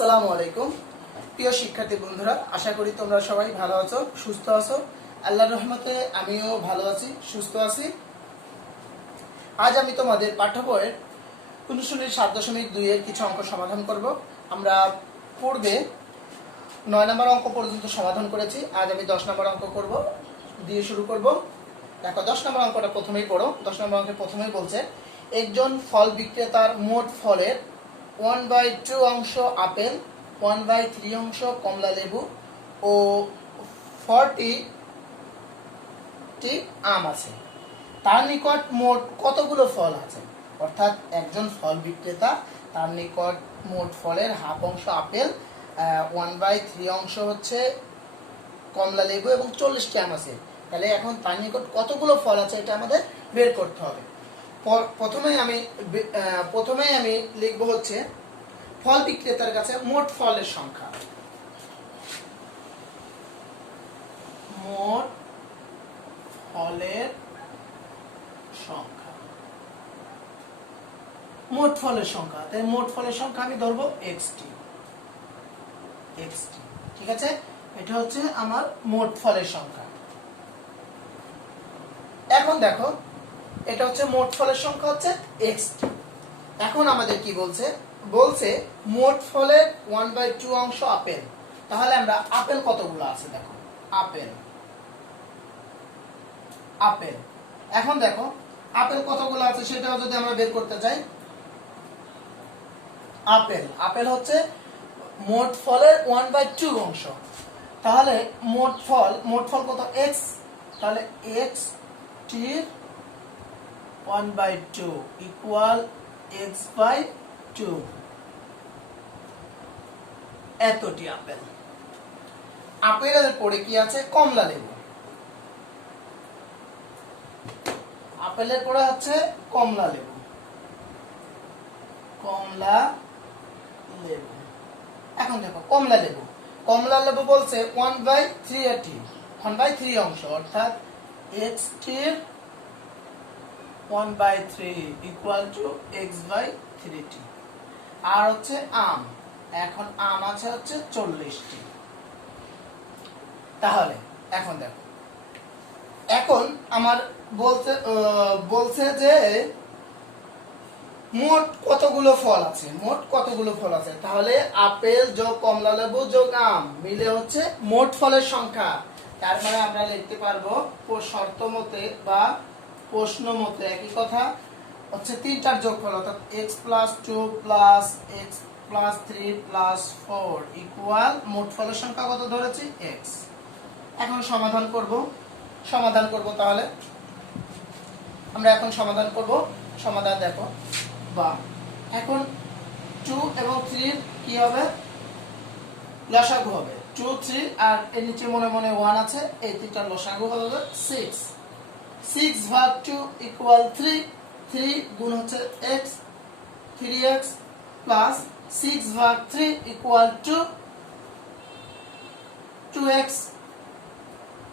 আসসালামু আলাইকুম প্রিয় শিক্ষার্থী বন্ধুরা, আশা করি তোমরা সবাই ভালো আছো, সুস্থ আছো। আল্লাহর রহমতে আমিও ভালো আছি, সুস্থ আছি। আজ আমি তোমাদের পাঠ্য বইয়ের অনুশীলনী 7.2 এর কিছু অঙ্ক সমাধান করব। আমরা পূর্বে 9 নম্বর অঙ্ক পর্যন্ত সমাধান করেছি। আজ আমি 10 নম্বর অঙ্ক করব, দিয়ে শুরু করব। দেখো 10 নম্বর অঙ্কটা প্রথমেই পড়ো। 10 নম্বর অঙ্কে প্রথমেই বলছে, একজন ফল বিক্রেতার মোট ফলের 1/2 অংশ আপেল, 1/3 অংশ কমলা লেবু ও 40টি আম আছে। তার নিকট মোট কতগুলো ফল আছে? অর্থাৎ একজন ফল বিক্রেতা, তার নিকট মোট ফলের হাফ অংশ আপেল, 1/3 অংশ হচ্ছে কমলা লেবু এবং 40টি আম আছে। তাহলে এখন তার নিকট কতগুলো ফল আছে এটা আমাদের বের করতে হবে। প্রথমেই আমি লিখবো হচ্ছে ফল বিক্রেতার কাছে মোট ফলের সংখ্যা। মোট ফলের সংখ্যা, মোট ফলের সংখ্যা, তাই মোট ফলের সংখ্যা আমি ধরবো xটি। ঠিক আছে, এটা হচ্ছে আমার মোট ফলের সংখ্যা। এখন দেখো, এটা হচ্ছে মোট ফলের সংখ্যা হচ্ছে xটি। এখন আমাদের কি বলছে? বলছে মোট ফলের 1/2 অংশ আপেল। তাহলে আমরা আপেল কতগুলো আছে দেখো, আপেল এখন দেখো আপেল কতগুলো আছে সেটাও যদি আমরা বের করতে চাই, আপেল হচ্ছে মোট ফলের 1/2 অংশ। তাহলে মোট ফল কত? x। তাহলে x টির 1/2 ইকুয়াল x/2, এতটি আপেল। আপেলের পরে কি আছে? কমলা লেবু। আপেলের পরে হচ্ছে কমলা লেবু। এখন দেখো কমলা লেবু বলছে 1/3 অংশ, অর্থাৎ x টির 1/3 ইকুয়াল টু x/3t। আর হচ্ছে আম, এখন আম আছে হচ্ছে 40টি। তাহলে এখন দেখো, এখন আমার বলছে যে মোট কতগুলো ফল আছে। তাহলে আপেল যোগ কমলা লেবু যোগ আম মিলে হচ্ছে মোট ফলের সংখ্যা। তার মানে আমরা লিখতে পারবো শর্ত মতে বা প্রশ্ন মতে একই কথা হচ্ছে 3টার যোগফল, অর্থাৎ x+2 + x+3 + 4 ইকুয়াল মোট ফলের সংখ্যা কত ধরেছি? x। এখন সমাধান করব। তাহলে আমরা এখন সমাধান করব। সমাধান দেখো, বা এখন 2 এবং 3 কি হবে? লসাগু হবে 2 3, আর এর নিচে মনে মনে 1 আছে, এই তিনটার লসাগু হবে 6। 6/2 ইকুয়াল 3। 3 গুণ হচ্ছে x, 3x plus 6/3 equal 2x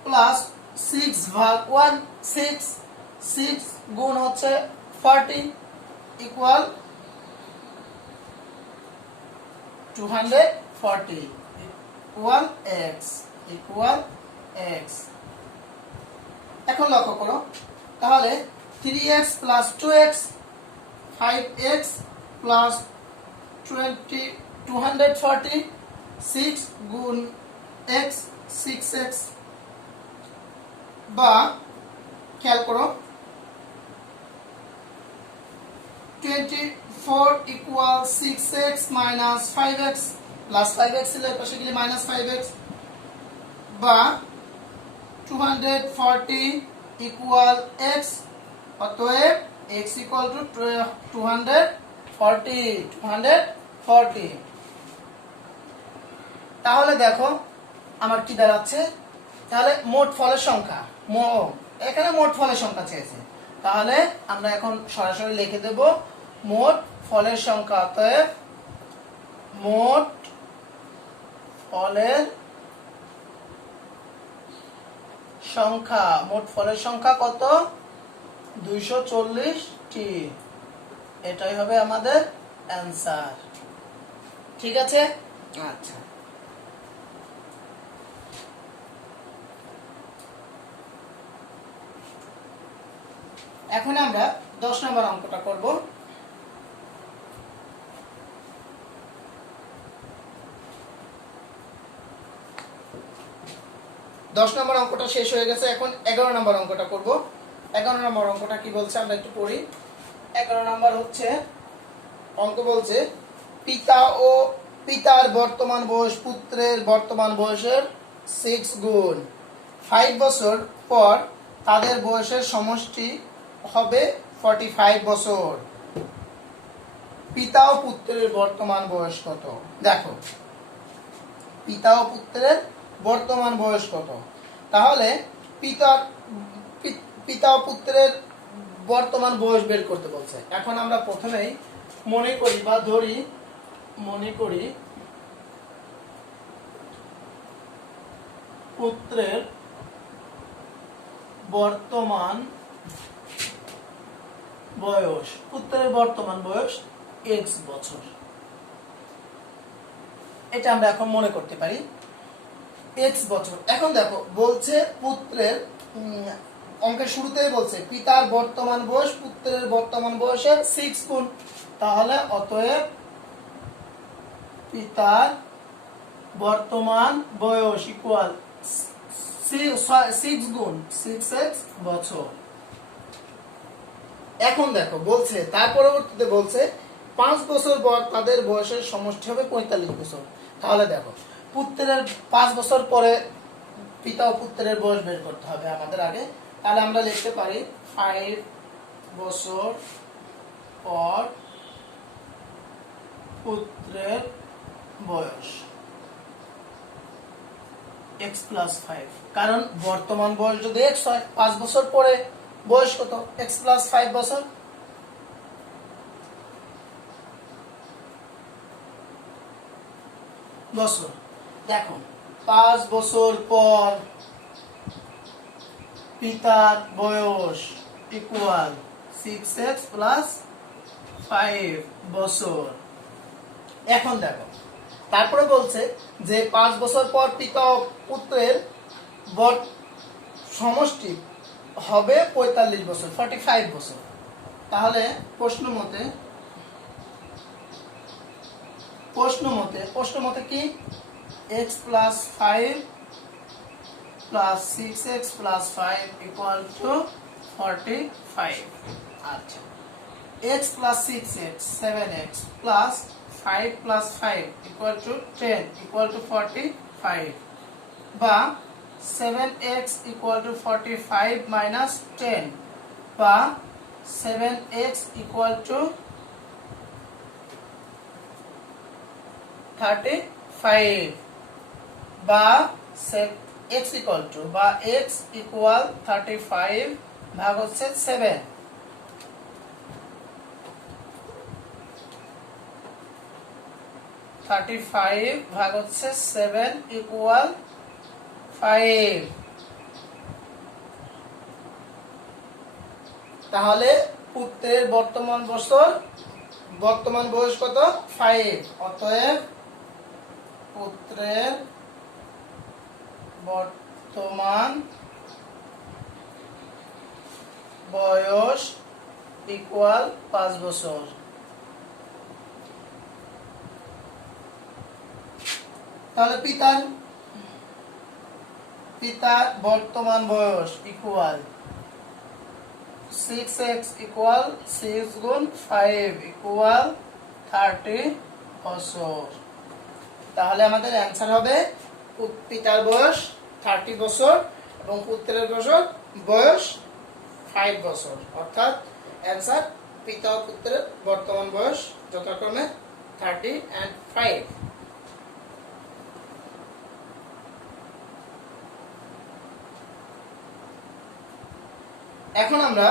plus 6/1 6 গুণ হচ্ছে 40 ইকুয়াল 240 ইকুয়াল x। এখন লক্ষ্য করো, তাহলে 3x plus 2x 5x plus 240 6 গুণ x 6x, বা খেয়াল করো 24 equal 6x minus 5x plus 5x ছিল পাশে গেলে মাইনাস 5x, বা 240 ইকুয়াল x। অতএব x ইকুয়াল টু 240। তাহলে দেখো আমার কি দাঁড়াচ্ছে? তাহলে মোট ফলের সংখ্যা, এখানে মোট ফলের সংখ্যা চেয়েছে, তাহলে আমরা এখন সরাসরি লিখে দেব মোট ফলের সংখ্যা। অতএব মোট ফলের সংখ্যা কত? 240টি। এটাই হবে আমাদের অ্যান্সার। ঠিক আছে, আচ্ছা, এখন আমরা 10 নম্বর অঙ্কটা করব। দশ নম্বর অঙ্কটা শেষ হয়ে গেছে, এখন 11 নম্বর অঙ্কটা করব। 11 নম্বর অঙ্কটা কি বলছে আমরা একটু পড়ি। 11 নম্বর হচ্ছে অঙ্ক বলছে পিতার বর্তমান বয়স পুত্রের বর্তমান বয়সের 6 গুণ। 5 বছর পর তাদের বয়সের সমষ্টি হবে 45 বছর। পিতা ও পুত্রের বর্তমান বয়স কত? দেখো, পিতা ও পুত্রের বর্তমান বয়স কত, তাহলে পিতা ও পুত্রের বর্তমান বয়স বের করতে বলছে। এখন আমরা প্রথমেই মনে করি বা মনে করি পুত্রের বর্তমান বয়স x বছর, এটা আমরা এখন মনে করতে পারি x বছর। এখন দেখো বলছে পুত্রের অঙ্কের শুরুতেই বলছে পিতার বর্তমান বয়স পুত্রের বর্তমান বয়সের 6 গুণ, তাহলে অতএব পিতার বর্তমান বয়স ইকুয়াল 6 গুণ 6x বছর। এখন দেখো বলছে তার পরবর্তীতে বলছে 5 বছর পর তাদের বয়সের সমষ্টি হবে 45 বছর। তাহলে দেখো পুত্রের 5 বছর পরে পিতা ও পুত্রের বয়স বের করতে হবে আমাদের আগে। তাহলে আমরা লিখতে পারি 5 বছর পর পুত্রের বয়স x প্লাস 5, কারণ বর্তমান বয়স যদি x হয় 5 বছর পরে বয়স কত? x প্লাস 5 বছর। বছর দেখো 5 বছর পর পিতার বয়স ইকুয়াল 6x প্লাস 5 বছর। এখন দেখো তারপরে বলছে যে 5 বছর পর পিতা ও পুত্রের সমষ্টি হবে 45 বছর 45 বছর। তাহলে প্রশ্ন মতে কি x plus 5 plus 6x plus 5 equal to 45। আচ্ছা, x plus 6x 7x plus 5 plus 5 equal to 10 equal to 45, বা 7x ইকুয়াল টু 45 মাইনাস 10, বা 7x ইকুয়াল টু 35, বা x ইকুয়াল 35 ভাগ হচ্ছে 7, ভাগ হচ্ছে 7 ইকুয়াল 5। তাহলে পুত্রের বর্তমান বয়স কত? 5। অতএব পুত্রের বর্তমান বয়স ইকুয়াল 5 বছর। তাহলে পিতার বর্তমান বয়স ইকুয়াল 6x ইকুয়াল 6 গুণ 5 ইকুয়াল 30 বছর। তাহলে আমাদের অ্যান্সার হবে পিতার বয়স 30 বছর এবং পুত্রের বয়স 5 বছর। অর্থাৎ অ্যান্সার পিতা ও পুত্রের বর্তমান বয়স যথাক্রমে 30 and 5। এখন আমরা